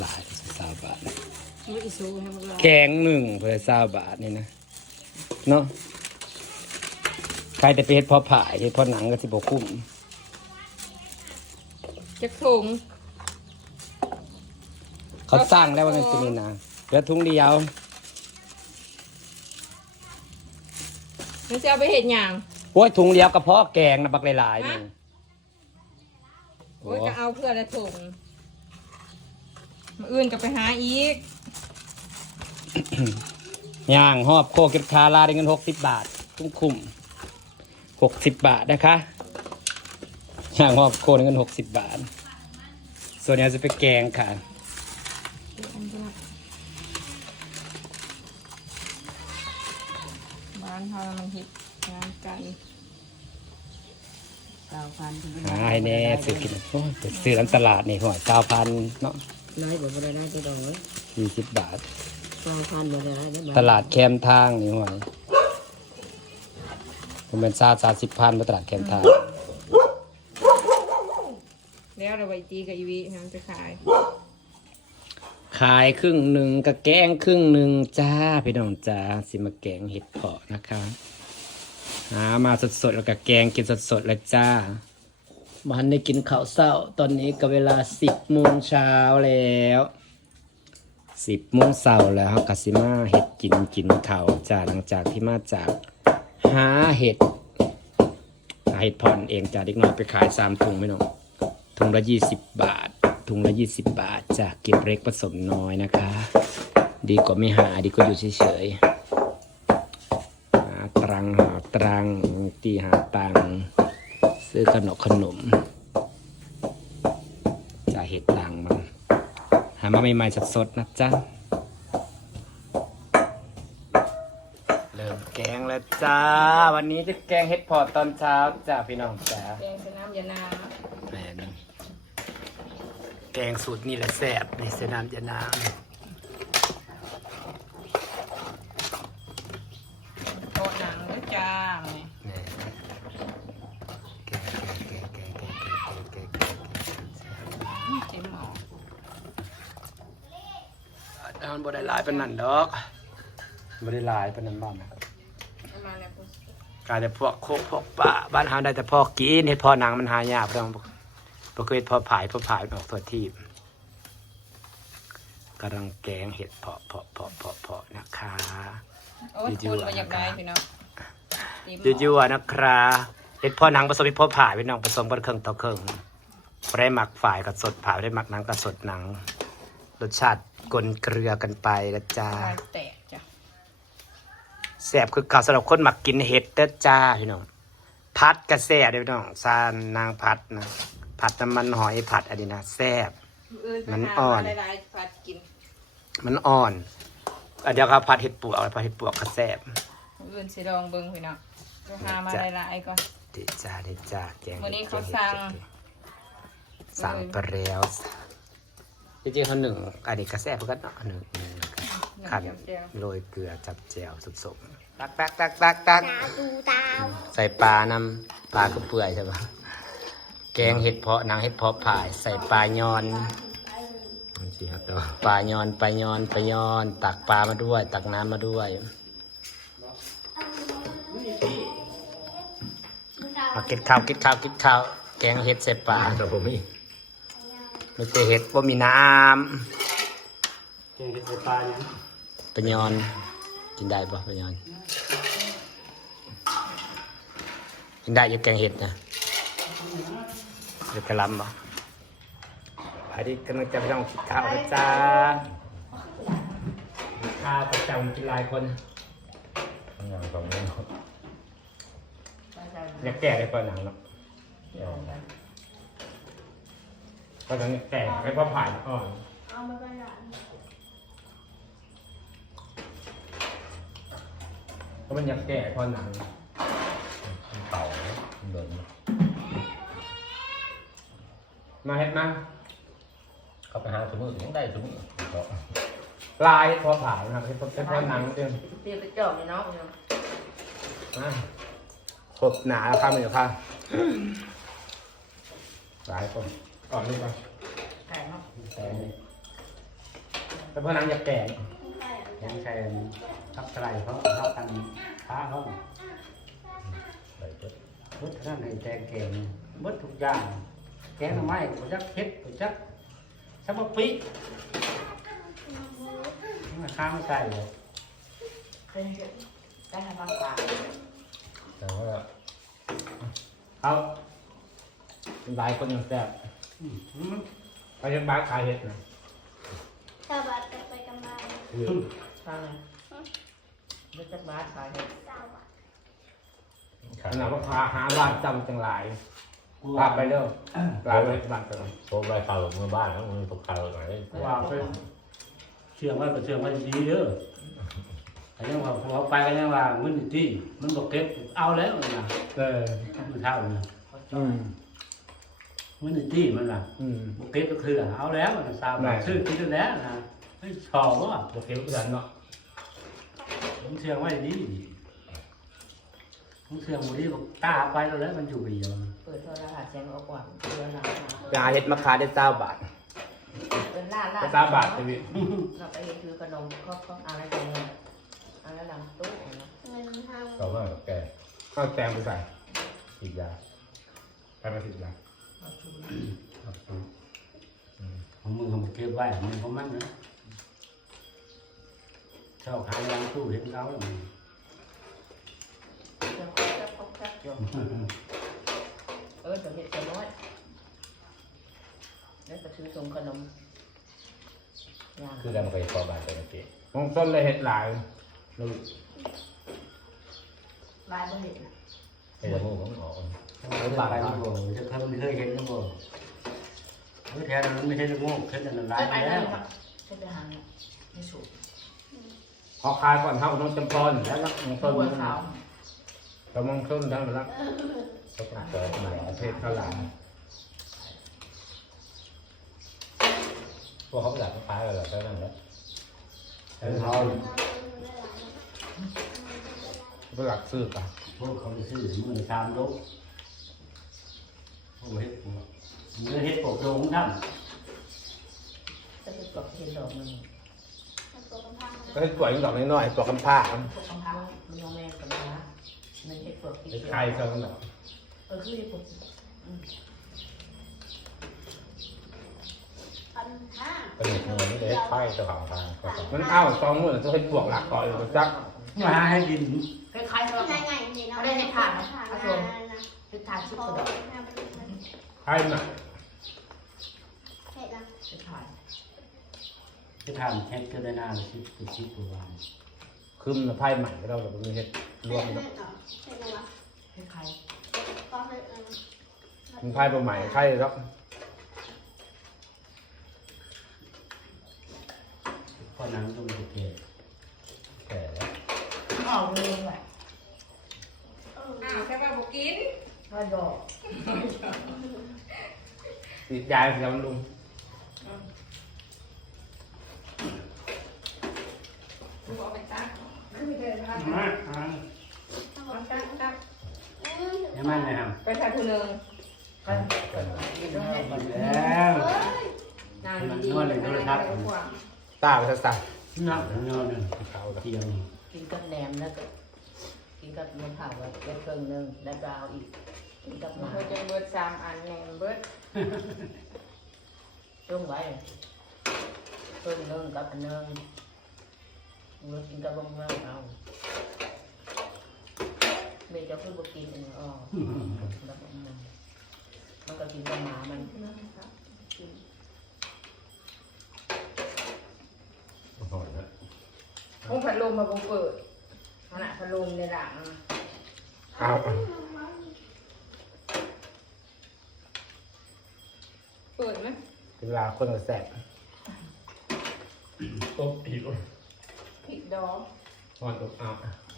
หลายสาวบาทนะไม่อีซูให้มันแกงหนึ่งเพื่อสาวบาทนี่นะเนาะใครแต่ไปเฮ็ดพอผ่ายเฮ็ดพอหนังก็สิบ่คุ้มจะถุงเขาสร้างแล้วว่างั้นสินี่นะเหลือถุงเดียวมันจะเอาไปเห็ดหยังโอ้ยถุงเดียวก็พอแกงนะบักหลายๆนี่ฮะโอ้โอ้ยก็เอาเพื่อละถุง มาอื่นก็ไปหาอีก ย่างหอบโคเก็บคาลาได้เงินหกสิบบาทคุ้มคุ้มหกสิบบาทนะคะย่างหอบโคได้เงินหกสิบบาท ส่วนนี้จะไปแกงค่ะบ้านเขามันฮิตงานกันเก้าพันถึงหาให้แน่ซื้อกินโอ้ยไปซื้อร้านตลาดนี่ห่วยเก้าพันเนาะ น้อยบ่ได้ได้ที่ดอกเลยสี่สิบบาทเก้าพันบ่ได้ได้ได้ตลาดแคมทางนี่ห่วยผมเป็นซาซาสิบพันตลาดแคมทาง แล้วเราไปตีกับอีวีทำจะขายขายครึ่งหนึ่งกับแกงครึ่งหนึ่งจ้าพี่น้องจ้าสิมาแกงเห็ดเพาะนะคะหามาสดๆแล้วก็แกงกินสดๆเลยจ้า มันได้กินข้าวเศร้า ตอนนี้ก็เวลาสิบโมงเช้าแล้วสิบโมงเช้าแล้วกสิมาเห็ดกินกินข้าวจ้าหลังจากที่มาจากหาเห็ดหาเห็ดพอนเองจ้าเด็กน้อยไปขายสามถุงไม่น้องถุงละยี่สิบบาทถุงละยี่สิบบาทจากเก็บเล็กผสมน้อยนะคะ ดีกว่าไม่หาดีกว่าอยู่เฉยๆหาตรังหาตรังตีหาตัง ซื้อขนมขนมจะเห็ดตังมันหามาใหม่ๆสดๆนะจ๊ะ เริ่มแกงแล้วจ้า วันนี้จะแกงเห็ดพอตตอนเช้าจ้าพี่น้องจ้าแกงเป็นน้ำยานาแหม่นึงแกงสูตรนี่แหละแซ่บนี่เสนามยานา มันบ่ได้หลายปานนั้นดอกบ่ได้หลายปานนั้นบ้างนะเอามาแล้วปุ๊บกลายแต่พวกโคกพวกป่าบ้านหาได้แต่พอกินเฮ็ดพอหนังมันหายากเพิ่นบ่บ่เคยเฮ็ดพอผายพอผายมันออกตัวทีบกำลังแกงเห็ดเพาะเพาะเพาะเพาะเพาะนะคะโอ้ยคุณมาอยากได้พี่น้องเต็มหม้อยั่วๆนะครับเห็ดพ่อหนังผสมเห็ดพ่อผ่าพี่น้องผสมกันเครื่องต่อเครื่องบ่ได้หมักฝ่ายกับสดผ่าบ่ได้หมักหนังกับสดหนัง รสชาติกลนเกลือกันไปนะจ้าลายแตกจ้ะแซ่บคือเก่าสำหรับคนหมักกินเห็ดเด้อจ้าพี่น้องพัดกระแซ่บเด้อพี่น้องซานนางพัดนะผัดน้ำมันหอยผัดอันนี้นะแซ่บอื่ไปมันหาอ่อนมาหลายๆผัดกินมันอ่อนอันเดียวครับผัดเห็ดปวกผัดเห็ดปวกกระแซ่บอื่นสิลองเบิ่งพี่น้องไปหามาหลายๆก่อน เด็ดจ้าเด็ดจ้าแกงวันนี้เขาแกสั่งห็ดสั่งไปแล้ว จริงๆเขาหนึ่งอันนี้กระแซ่บเหมือนกันเนาะหนึ่งหนึ่งขันโรยเกลือจับแจวสุกๆตักตักตักตักตักใส่ปลานำปลาก็เปื่อยใช่ปะแกงเห็ดเพาะนางเห็ดเพาะผ่าย ใส่ปลายอนปลายอนปลายอนปลายอน ตักปลามาด้วย ตักน้ำมาด้วยมากินข้าวกินข้าวกินข้าวแกงเห็ดใส่ปลาครับผมนี่ ไม่แต่เห็ดว่ามีน้ำแกงเห็ดปลาเนี่ยปะยอน กินได้ปะปะยอน กินได้อยังแกงเห็ดนะเดี๋ยวกระลำปะอันนี้กำลังจะไปลองกินข้าวนะจ้าข้าวประจำกินหลายคนอย่างสองนี้เนาะอยากแก่ได้ก่อนหนังเนาะ เพราะฉะนั้นแก่ไม่พอผ่านอ่อนเพราะมันอยากแก่พอหนังเต่าเดินมาเฮ็ดมาเขาไปหาสมุนยังได้สมุนก็ลายพอผ่านนะครับเฮ็ดพอเฮ็ดพอหนังเต็มเตรียมไปจอบเลยเนาะมาครบหนาแล้วครับมันอยู่ค่ะหลายคน ก่อนนี่ก่อนไก่เนาะแต่นี่แต่พอนังอยากแก่ยังใช้ทับสไลด์เขาทับกันขาเขาได้เพิ่นเบิดท่านให้แจงเก่งเบิดทุกอย่าง แกงหน่อไม้กูจักเฮ็ดกูจักสับปะปิมาข้ามใส่เลยเป็นได้ทำบางปากแต่ว่าเขาเป็นบายคนยังแซ่บอืม ไปยังบายขายเห็ดนะสวัสดีไปกันมาคือฟังเลยรู้จักบ้านขายเห็ดสวัสดีขาขดนาดว่าพาหาบ้านจำจังหลายกูพาว่าไปเด้อลาไปบ้านเติมโทรไปข่าวเมื่อบ้านแล้วมันตกข่าวไหนกูว่าไปเชื่อว่าก็เชื่อว่าดีเด้อแต่ยังว่าพอไปก็ยังว่ามันที่มันบอกเก็บเอาแล้วนะเออมันเท่านะ อืมมันที่มันล่ะอืมบอกเก็บก็คือเอาแล้วนะทราบได้ชื่อคิดแล้วนะไม่ชอบว่าโอเคทุกท่านเนาะผมเชื่อว่าดีผมเชื่อว่าดีบอกตาไปแล้วแล้วมันอยู่เดียวเปิดโทรทัศน์แจ้งออกก่อนเพื่อนเรายาเห็ดมาขายได้เจ้าบาทเป็นล่าล่าได้เจ้าบาทชีวิตเราไปเห็นคือขนมเขาเขาอะไรกันเนี่ยอะไรนำตู้เนาะเงินห้าก็ว่าแกข้าวแตงไปใส่ฉีดยาไปมาสิบยา เอาชูของมึงเขาเก็บไว้มึงเขามันนะชอบขายร้านตู้เห็นเขาแล้วมึงเจ้าคบเจ้าคบเจ้าอยู่เออจะเห็ดจะน้อยแล้วก็ซื้อส่งขนมย่างคือการไปขอบานไปเมื่อกี้มงต้นเลยเห็ดหลายลูกลายบ่เห็ดนะให้ละมือของอ อกบาไปมับจะเคยมันเคยเห็นก็บอกเฮ้ยแทนมันไม่ใช่เรื่องโง่แค่จะละลายไปแล้ววใช่ไปหาเนี่ยไม่สูบพอขายก่อนเท่าน้องจำพรแล้วน้องต้นบัวขาวเรามองต้นทั้แล้วก็ต้องเจอหน่อยประเทศข้าหลามพวกเขาอยากขายอะไรก็นั่นแหละแต่เขาเป็หลักซื้อกันพวกเขาไปซื้อมือตามโลก พวกเฮ็ดพวกมือเฮ็ดปกโดงท่านจะไปกดเห็ดดอกมันตัวกำพังก็ให้สวยดอกน้อยๆตัวคำผ้าพวกคำพังมันยองแม่กันนะมันเห็ดปวดที่เห็ดไข่เท่านั้นดอกเออคือเห็ดปวดพันห้าเป็นเงินนี่เลยไพ่เจ้าของทางก็ต้องมันอ้าวสองหมื่นจะให้ปวกหลักก่อนอยู่จักมาให้ดินคล้ายๆกับไงไงนี่เนาะไม่ได้ให้ผ่านนะผ่านอานะชมคือทานชิปพอกระดอกห้าไปดูกั นไข่หนักเห็ดนะคือทานจะทำแค่ก็ได้นานสิบสิบกว่าวันคืมไพ่ใหม่ก็เราแบบมีเห็ดรวมเห็กันดเนาะเห็ดนะวะคล้ายก็เห็ดนะมันไพ่ประใหม่ไข่แล้วเพราะนั้นต้องไปเก็บแก่แล้วๆเอาเลยว่ะอ้าวแค่ว่าบุกิน ก็ดอกติดยาแล้วลุงดูเอาไปตักมาอ่าเอาตักตักยังไม่นะครับไปถ่ายผู้หนึ่งกันกันกินต้องให้มาแล้วนางดีๆไปกว่าตาไปซะซะนักนอนหนึ่งเขาแล้วเตียงกินกับแหนมแล้วก็ กินกับมะพร้าวแล้วก็เครื่องนึงแล้วก็เอาอีกกินกับหมันมาเคยจะเบิดสามอันแหงเบิดต้มไว้เครื่องนึงกับอันนึงเรากินกับบะหมี่เอาเมย์จะพูดบอกกินอันนี้อ๋อแล้วมันมันก็กินกับหมามันหอยนะคงพัดลมมาบงเปิด ขนาดพัดลมในหลังอ้าวเปิดไหมเวลาคนก็แสบตบอีกผิดดอกนอนตบอ้าว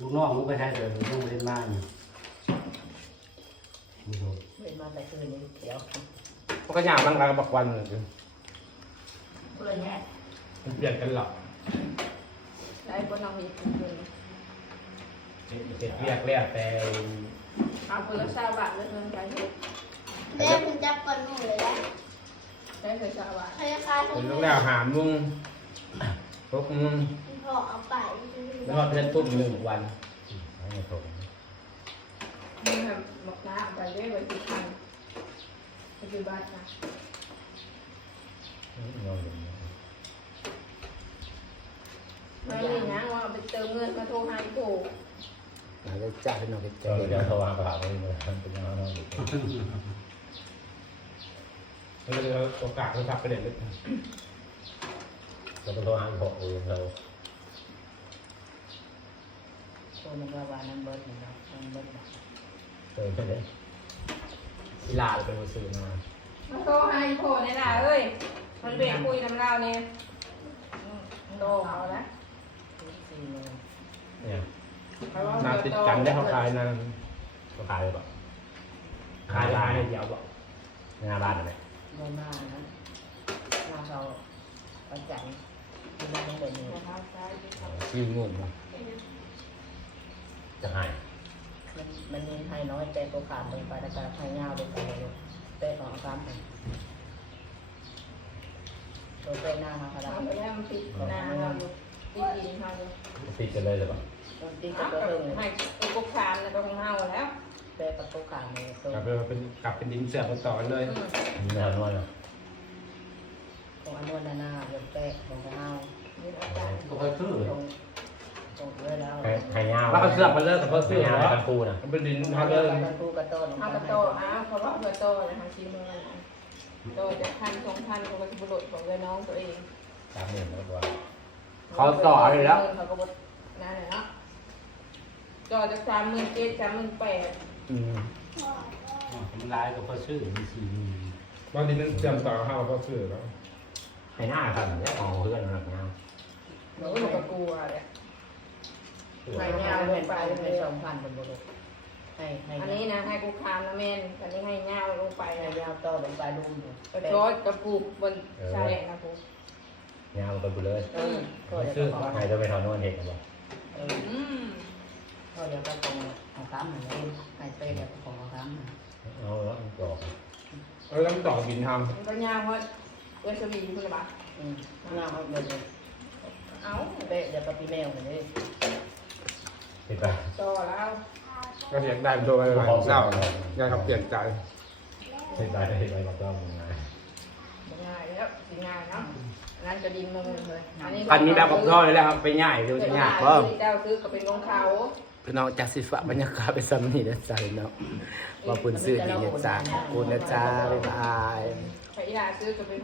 ลูกน้องมันก็ใช่แต่ต้องเล่นบ้านดูดูเป็นมาแต่คืนนี้เขียวพวกก็ยามบางรายก็บอกวันหนึ่งเพื่อนแน่มันเปลี่ยนกันหรอกได้บนน้องมีคุณเล ยเห็ดเรียกเรียกแต่เอาคนละสามบาทเลยเงินไปเถอะเล่มจับก่อนหนูเลยนะได้เคยสามบาทใครจะคายเป็นลูกแล้วหามลุงพวกมึงพอเอาไปแล้วก็เพื่อนตุ้มหนึ่งวันไม่ถูกนี่ค่ะหมกน้ำไปเรื่อยไว้ติดพันปัจจุบันนะนอนอยู่ไม่มีนะว่าเอาไปเติมเงินมาโทรหาอีโก้ แล้วก็จ่ายเป็นนอกเป็นก็เดี๋ยวโทรหาประหลาดเลยมันเป็นยังไงนอนอยู่เราจะโอกาสเราทับไปเด็ดเลยเราต้องโทรหาอีกหกเองเราตัวนึงว่าวันนั้นเบิร์ดอยู่เนาะมันเบิร์ดนะเจอไม่ได้กีฬาเราเป็นมือซื้อมามาโทรหาอีโก้นี่ล่ะเอ้ย มันเบียคุยน้ำเราเนี่ยโตเอาละสี่โมงเนี่ยเพราะว่า นาติดกันได้เขาขายนานก็ขายเลยป่ะขายลายเดียวบอกงานบ้านอะไรโมมานะมาเขาประจันที่นั่นต้องเดินนะครับใช่ที่เขาชื่องงว่ะจะหายมันมันมีไทยน้อยแต่ตัวขาดลงไปแล้วก็ไทยยาวลงไปเลยเตะของซ้ำกันตัวเตะหน้ามาขนาดทำไปแล้วมันติดนาเราอยู่ติดดินเราอยู่ติดกันเลยเลยป่ะ ตัวตีกัอ้าบวตัวก็เองให้ตัวกุ๊กคามนะตัวของเฮาแล้วเตะกับตัวขาดเลยตัวกลับไปเป็นกลับเป็นดินเสือกมาต่อเลยอืมมีแนวนอนเหรอของอันวนหน้าเดือดเตะของเฮานี่อาจารย์ก็ค่อยซื้อตรงตรงเลยแล้วหายหายยาวแล้วก็เสือกมาเลิกกับพ่อซื้ซื้ออหาแล้วกันปูนะมันเป็นดินเขาเขาเลิเลิกกกันคู่กับโต้เอากระโตอ้าวเพราะว่าเพื่อโตนะคะชีมือนะโตจะพันสองพันของกระสุบุรุษของเลยน้องตัวเองสามหมื่นแล้วก็เขาต่อเลยแล้ว เขาก็บดนั่นแหละเนาะจอจากสามหมื่นเจ็ดสามหมื่นแปดอืมมันลายก็ค่อยซื้อมีสี่หมื่นบางทีมันเตรียมต่อข้าวพ่อซื้อแล้วให้หน้าครับเนี่ยของเพื่อนหลักงานหนูก็กลัวเลยไทยยาวลงไปเป็นสองพันเป็นบุรุษให้ให้อันนี้นะให้กูคามนะแม่นอันนี้ให้เงาลงไปให้นะยาวโต้ลงไปลุมกระโจดกระปูกบนชายแดนนะกูยาวไปบุเลย เออก็เดี๋ยวก็ใครจะไปทอนนวดเห็ดกันบ่ เอออืมก็เดี๋ยวก็ตรงของซ้ำเหมือนเดิมให้เตะกับของซ้ำเอาแล้วมันกรอบเราต้องต่อบินทมันก็เงาเพราะเวสบีคุณละบาอืมงามเอาเลยเอาเตะเดี๋ยวก็ปีแมวเหมือนเดิมติดไปต่อแล้วำก็เสียงได้เป็นตัวอะไรเศร้าอยากเขาเปลี่ยนใจติดไปติดไปกับเจ้ามึงไงง่ายแล้วสิง่ายเนาะ นั่นจะดินมุงเลยพันนี้แบบกับท่อเลยแหละครับไปง่ายดูจะง่ายเพิ่มเจ้าซื้อก็เป็นของเขาพี่น้องจากสิฟ้าบรรยากาศไปซ้ำนี่นะจ๊ะเนาะว่าคุณซื้อดีนะจ๊ะขอบคุณนะจ๊ะบ๊ายบายใครอยากซื้อก็เป็น